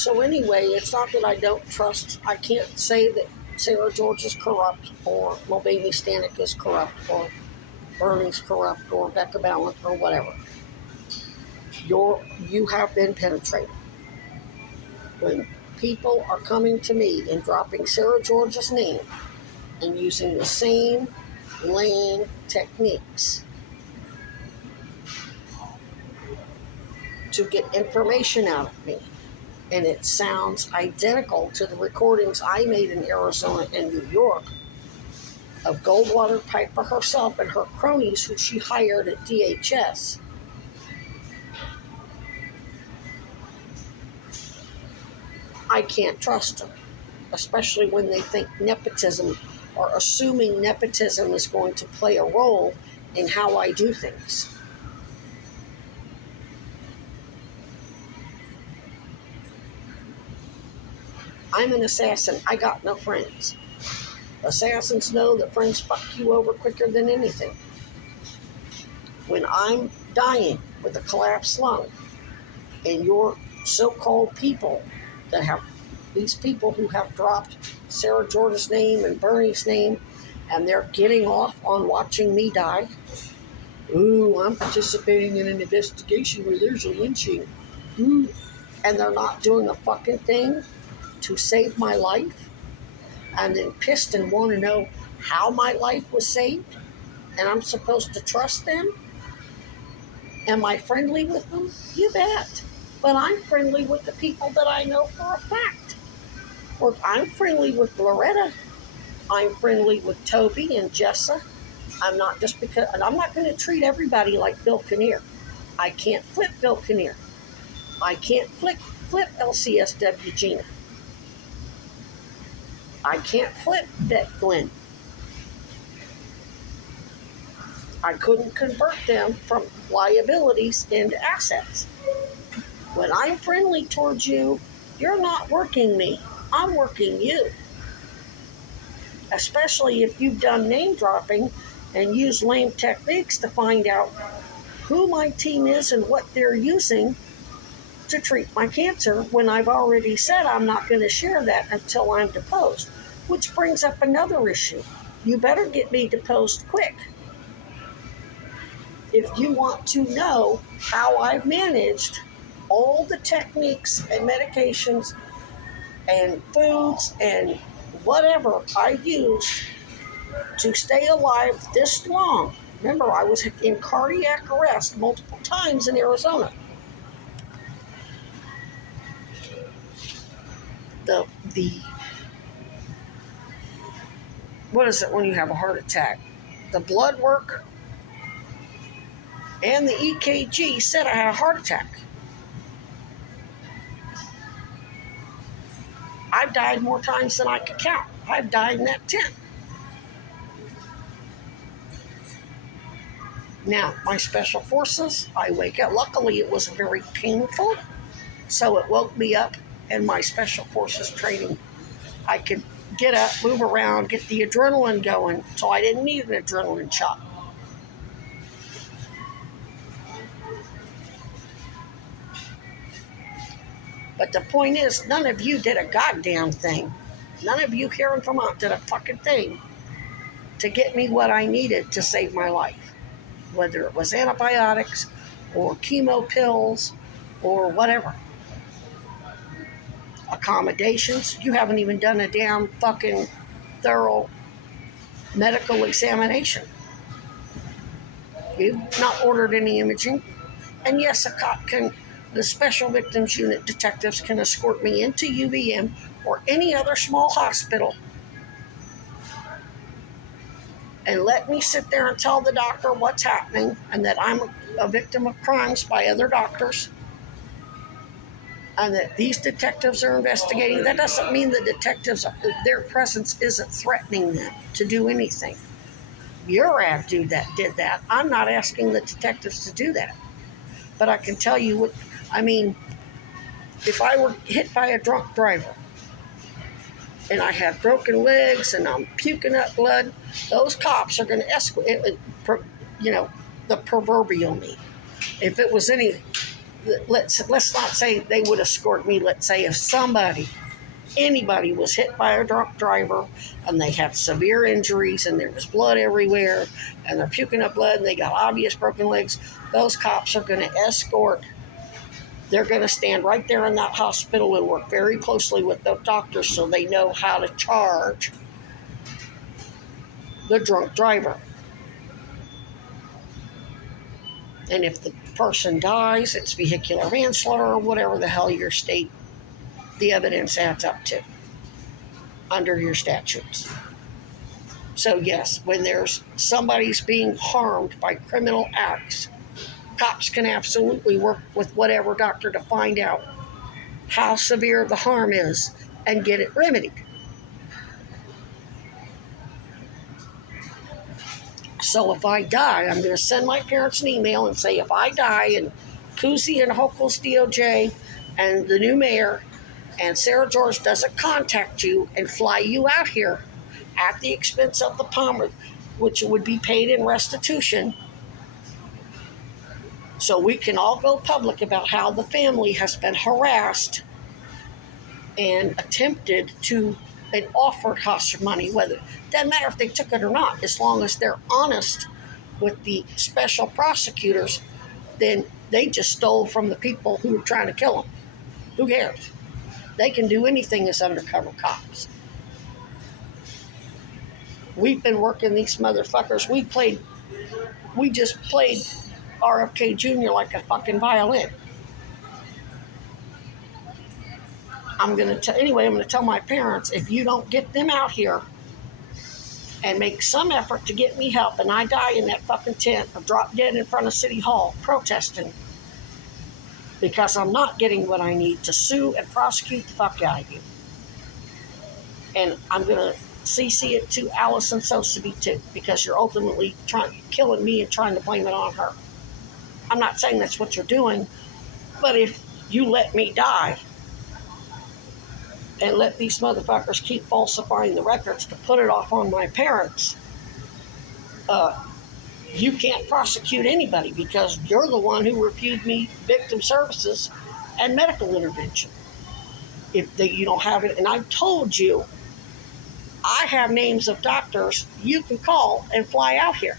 So anyway, it's not that I don't trust. I can't say that Sarah George is corrupt or Mulvaney Stanek is corrupt or Bernie's corrupt or Becca Ballant or whatever. You have been penetrated. When people are coming to me and dropping Sarah George's name and using the same lame techniques to get information out of me, and it sounds identical to the recordings I made in Arizona and New York of Goldwater Piper herself and her cronies who she hired at DHS. I can't trust them, especially when they think nepotism or assuming nepotism is going to play a role in how I do things. I'm an assassin. I got no friends. Assassins know that friends fuck you over quicker than anything. When I'm dying with a collapsed lung, and your so-called people that have, these people who have dropped Sarah George's name and Bernie's name, and they're getting off on watching me die. Ooh, I'm participating in an investigation where there's a lynching. Ooh. And they're not doing a fucking thing to save my life, and then pissed and want to know how my life was saved, and I'm supposed to trust them? Am I friendly with them? You bet. But I'm friendly with the people that I know for a fact. Or I'm friendly with Loretta. I'm friendly with Toby and Jessa. I'm not just because, and I'm not going to treat everybody like Bill Kinnear. I can't flip Bill Kinnear. I can't flip LCSW Gina. I can't flip Bette Glenn. I couldn't convert them from liabilities into assets. When I'm friendly towards you, you're not working me. I'm working you. Especially if you've done name dropping and used lame techniques to find out who my team is and what they're using to treat my cancer, when I've already said I'm not going to share that until I'm deposed. Which brings up another issue. You better get me deposed quick if you want to know how I've managed all the techniques and medications and foods and whatever I use to stay alive this long. Remember, I was in cardiac arrest multiple times in Arizona. The what is it when you have a heart attack? The blood work and the EKG said I had a heart attack. I've died more times than I could count. I've died in that tent. Now, my special forces, I wake up. Luckily, it was very painful, so it woke me up in my special forces training. I could get up, move around, get the adrenaline going, so I didn't need an adrenaline shot. But the point is, none of you did a goddamn thing. None of you here in Vermont did a fucking thing to get me what I needed to save my life. Whether it was antibiotics or chemo pills or whatever. Accommodations. You haven't even done a damn fucking thorough medical examination. You've not ordered any imaging. And yes, a cop can, the Special Victims Unit detectives can escort me into UVM or any other small hospital and let me sit there and tell the doctor what's happening and that I'm a victim of crimes by other doctors and that these detectives are investigating. That doesn't mean the detectives, their presence isn't threatening them to do anything. Your ad did that. I'm not asking the detectives to do that. But I can tell you what, I mean, if I were hit by a drunk driver and I have broken legs and I'm puking up blood, those cops are going to escort, the proverbial me. If it was any let's not say they would escort me. Let's say if anybody was hit by a drunk driver and they had severe injuries and there was blood everywhere and they're puking up blood and they got obvious broken legs, those cops are going to escort. They're going to stand right there in that hospital and work very closely with the doctors so they know how to charge the drunk driver. And if the person dies, it's vehicular manslaughter or whatever the hell your state, the evidence adds up to under your statutes. So yes, when there's somebody's being harmed by criminal acts, cops can absolutely work with whatever doctor to find out how severe the harm is and get it remedied. So if I die, I'm going to send my parents an email and say, if I die and Cousy and Hochul's DOJ and the new mayor and Sarah George doesn't contact you and fly you out here at the expense of the Palmer, which would be paid in restitution, so we can all go public about how the family has been harassed and attempted to and offered hostage money, whether it doesn't matter if they took it or not, as long as they're honest with the special prosecutors, then they just stole from the people who were trying to kill them. Who cares? They can do anything as undercover cops. We've been working these motherfuckers. We just played RFK Jr. like a fucking violin. I'm going to tell my parents, if you don't get them out here and make some effort to get me help and I die in that fucking tent or drop dead in front of City Hall protesting because I'm not getting what I need to sue and prosecute the fuck out of you. And I'm going to CC it to Allison Sosebee too, because you're ultimately killing me and trying to blame it on her. I'm not saying that's what you're doing, but if you let me die and let these motherfuckers keep falsifying the records to put it off on my parents, you can't prosecute anybody because you're the one who refused me victim services and medical intervention. If you don't have it, and I've told you, I have names of doctors you can call and fly out here.